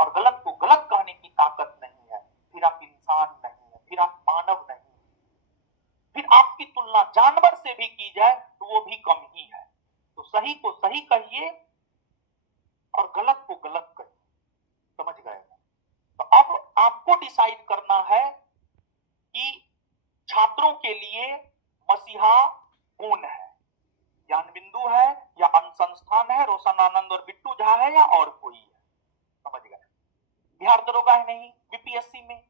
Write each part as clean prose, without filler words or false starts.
और गलत को गलत कहने की ताकत नहीं है, फिर आप इंसान नहीं है, फिर आप मानव नहीं, फिर आपकी तुलना जानवर से भी की जाए तो वो भी कम ही है। तो सही को सही कहिए और गलत को गलत कहिए, समझ गए। तो अब आपको डिसाइड करना है कि छात्रों के लिए मसीहा कौन है, ज्ञान बिंदु है या अनुसंस्थान है, रोशन आनंद और बिट्टू झा है या और कोई है, समझ गए। बिहार दरोगा है नहीं, बीपीएससी में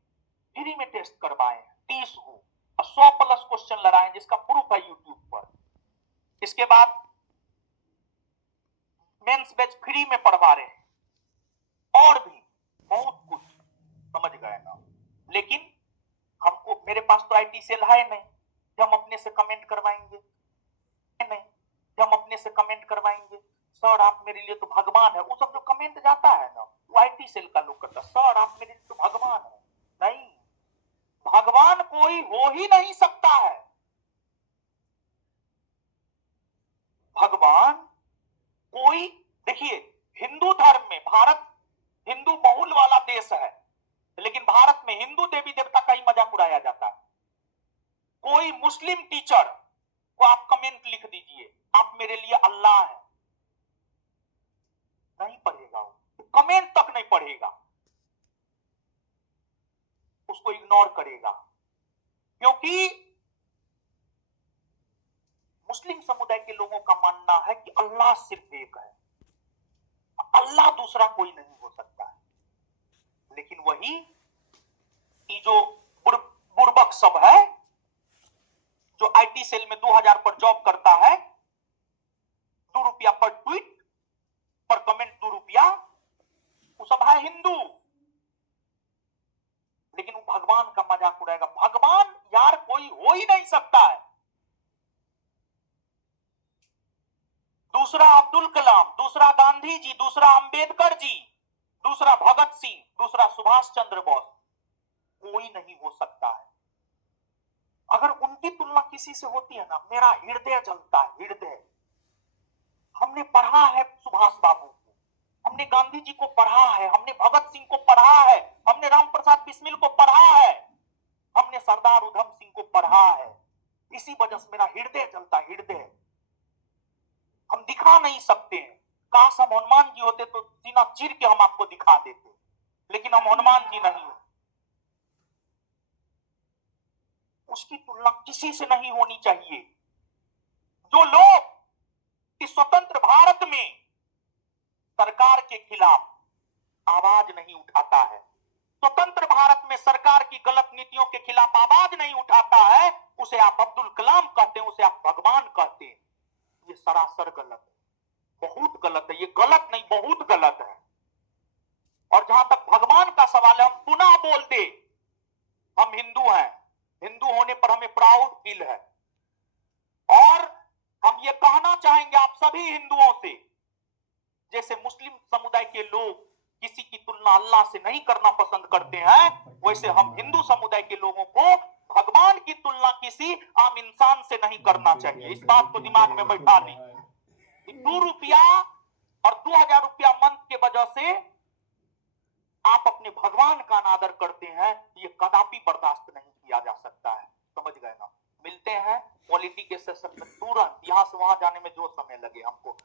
फ्री में टेस्ट करवाए 30 को 100+ क्वेश्चन लड़ाए जिसका प्रूफ है यूट्यूब पर। इसके बाद मेंस बैच फ्री में पढ़वा रहे हैं और भी बहुत कुछ, समझ गए ना। लेकिन हमको, मेरे पास तो आईटी सेल है नहीं जो हम अपने से कमेंट करवाएंगे, नहीं जो हम अपने से कमेंट करवाएंगे सर आप मेरे लिए तो भगवान है, वो सब जो कमेंट जाता है ना वो आईटी सेल का लोग करता, सर आप मेरे लिए तो भगवान है। नहीं, भगवान कोई हो ही नहीं सकता है। भगवान कोई, देखिए हिंदू धर्म में, भारत हिंदू बहुल वाला देश है, लेकिन भारत में हिंदू देवी देवता का ही मजाक उड़ाया जाता है। कोई मुस्लिम टीचर को आप कमेंट लिख दीजिए आप मेरे लिए अल्लाह है, नहीं पढ़ेगा वो, कमेंट तक नहीं पढ़ेगा, उसको इग्नोर करेगा। क्योंकि मुस्लिम समुदाय के लोगों का मानना है कि अल्लाह सिर्फ एक है, अल्लाह दूसरा कोई नहीं हो सकता है। लेकिन वही जो बुर्बक सब है जो आईटी सेल में 2000 पर जॉब करता है, 2 रुपया पर ट्वीट पर कमेंट 2 रुपया, वो सब है हिंदू, लेकिन वो भगवान का मजाक उड़ाएगा। भगवान यार कोई हो ही नहीं सकता है। दूसरा अब्दुल कलाम, दूसरा गांधी जी, दूसरा अंबेडकर जी, दूसरा भगत सिंह, दूसरा सुभाष चंद्र बोस, कोई नहीं हो सकता है। अगर उनकी तुलना किसी से होती है ना, मेरा हृदय जलता है, हृदय। हमने पढ़ा है सुभाष बाबू को, हमने गांधी जी को पढ़ा है, हमने भगत सिंह को पढ़ा है, हमने राम प्रसाद बिस्मिल को पढ़ा है, हमने सरदार उधम सिंह को पढ़ा है। इसी वजह से मेरा हृदय जलता है, हृदय। हम दिखा नहीं सकते हैं, काश हम हनुमान जी होते तो सीना चीर के हम आपको दिखा देते, लेकिन हम हनुमान जी नहीं हो। उसकी तुलना किसी से नहीं होनी चाहिए। जो लोग इस स्वतंत्र भारत में सरकार के खिलाफ आवाज नहीं उठाता है, स्वतंत्र भारत में सरकार की गलत नीतियों के खिलाफ आवाज नहीं उठाता है, उसे आप अब्दुल कलाम कहते हैं, उसे आप भगवान कहते हैं। ये सरासर गलत है, बहुत गलत है, ये गलत नहीं बहुत गलत है। और जहां तक भगवान का सवाल है, हम पुनः बोल दे, हम हिंदू हैं, हिंदू होने पर हमें प्राउड फील है। और हम ये कहना चाहेंगे आप सभी हिंदुओं से, जैसे मुस्लिम समुदाय के लोग किसी की तुलना अल्लाह से नहीं करना पसंद करते हैं, वैसे हम हिंदू समुदाय के लोगों को भगवान की तुलना किसी आम इंसान से नहीं करना चाहिए। इस बात को दिमाग में बैठा ली। 2 रुपया और 2000 रुपया मंथ के वजह से आप अपने भगवान का अनादर करते हैं, ये कदापि बर्दाश्त नहीं किया जा सकता है, समझ गए ना। मिलते हैं पॉलिटी के सेशन में तुरंत, यहां से वहां जाने में जो समय लगे हमको।